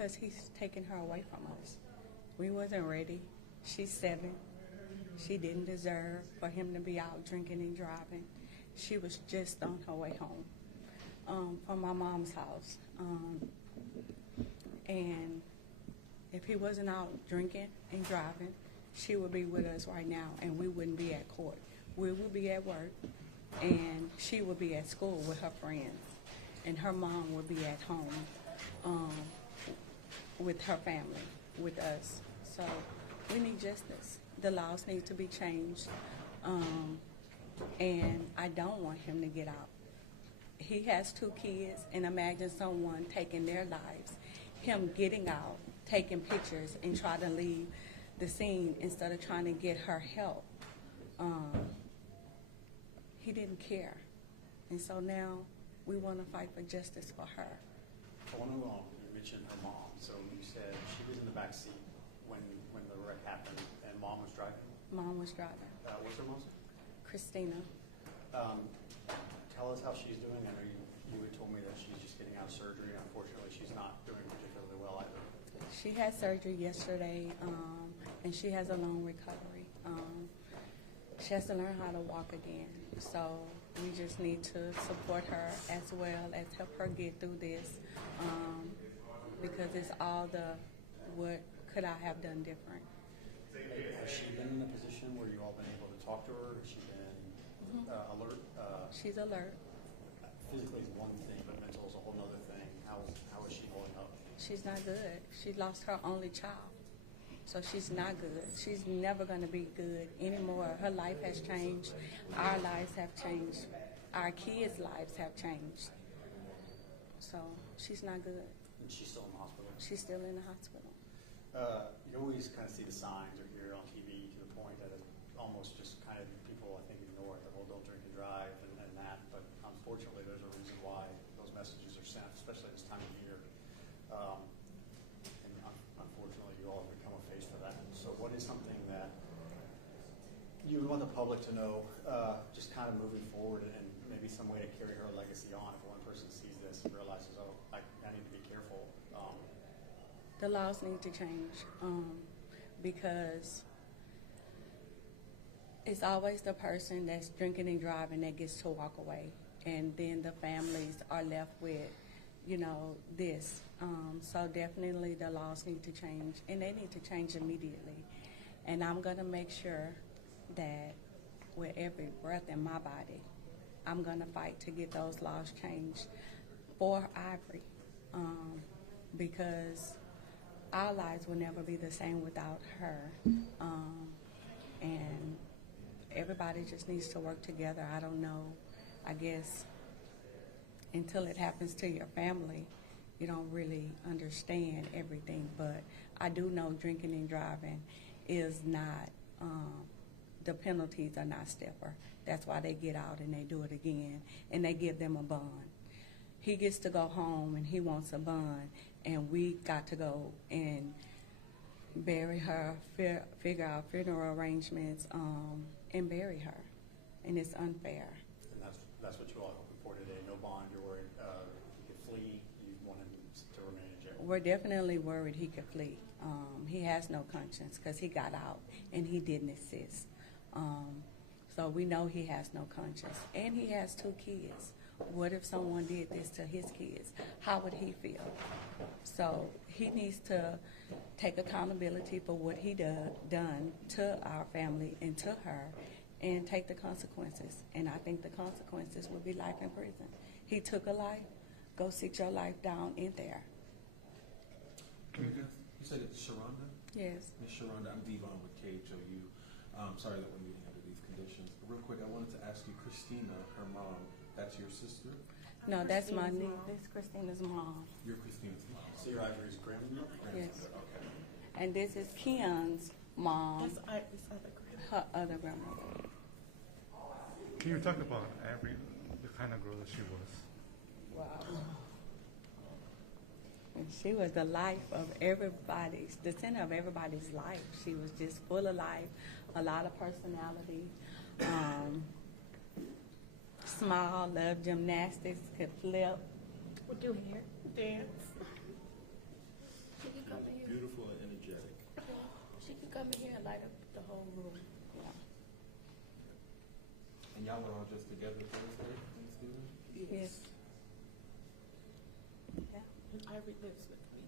Because he's taking her away from us. We wasn't ready. She's 7. She didn't deserve for him to be out drinking and driving. She was just on her way home from my mom's house. And if he wasn't out drinking and driving, she would be with us right now, and we wouldn't be at court. We would be at work, and she would be at school with her friends, and her mom would be at home with her family, with us. So we need justice. The laws need to be changed, and I don't want him to get out. He has 2 kids, and imagine someone taking their lives, him getting out, taking pictures, and try to leave the scene instead of trying to get her help. He didn't care. And so now we want to fight for justice for her. I want to, you mentioned her mom. So you said she was in the back seat when the wreck happened, and mom was driving? Mom was driving. What's her mom's name? Christina. Tell us how she's doing. I know you had told me that she's just getting out of surgery. Unfortunately, she's not doing particularly well either. She had surgery yesterday, and she has a long recovery. She has to learn how to walk again. So we just need to support her as well as help her get through this, because it's all what could I have done different. Has she been in a position where you all been able to talk to her? Has she been alert? She's alert. Physically is one thing, but mental is a whole other thing. How is she holding up? She's not good. She lost her only child. So she's not good. She's never going to be good anymore. Her life has changed. Our lives have changed. Our kids' lives have changed. So she's not good. And she's still in the hospital? She's still in the hospital. You always kind of see the signs or hear it on TV to the point that it almost just kind of people, I think, ignore it. The whole don't drink and drive and that. But unfortunately, there's a reason why those messages are sent, especially this time of year. And unfortunately, you all have become a face for that. So what is something that you would want the public to know, just kind of moving forward, and maybe some way to carry her legacy on if one person sees this and realizes, oh, I need to be careful? The laws need to change, because it's always the person that's drinking and driving that gets to walk away, and then the families are left with, this. So definitely the laws need to change, and they need to change immediately. And I'm going to make sure that with every breath in my body, I'm going to fight to get those laws changed for Ivory, because our lives will never be the same without her. And everybody just needs to work together. I don't know, I guess until it happens to your family, you don't really understand everything. But I do know drinking and driving is not, the penalties are not stiffer. That's why they get out and they do it again, and they give them a bond. He gets to go home and he wants a bond, and we got to go and bury her, figure out funeral arrangements, and bury her, and it's unfair. And that's what you all are hoping for today. No bond. You're worried he could flee. You want him to remain in jail. We're definitely worried he could flee. He has no conscience because he got out and he didn't assist. So we know he has no conscience, and he has 2 kids. What if someone did this to his kids? How would he feel? So he needs to take accountability for what he done to our family and to her, and take the consequences. And I think the consequences would be life in prison. He took a life. Go sit your life down in there. You said it's Sharonda? Yes. Ms. Sharonda, I'm Devon with KHOU. Sorry that we're meeting under these conditions. But real quick, I wanted to ask you, Christina, her mom, that's your sister? No, that's my niece. This is Christina's mom. You're Christina's mom. So your Ivory's grandmother? Yes. Okay. And this is Keon's mom, That's Ivory's other grandma. her other grandmother. Can you talk about Ivory, the kind of girl that she was? Wow. And she was the life of everybody's, the center of everybody's life. She was just full of life, a lot of personality. Smile, loved gymnastics, could flip. Would do hair, dance. come in here. Beautiful and energetic. She can come in here and light up the whole room. Yeah. And y'all are all just together Thursday, Thanksgiving? Yes. Yeah. And Ivory lives with me.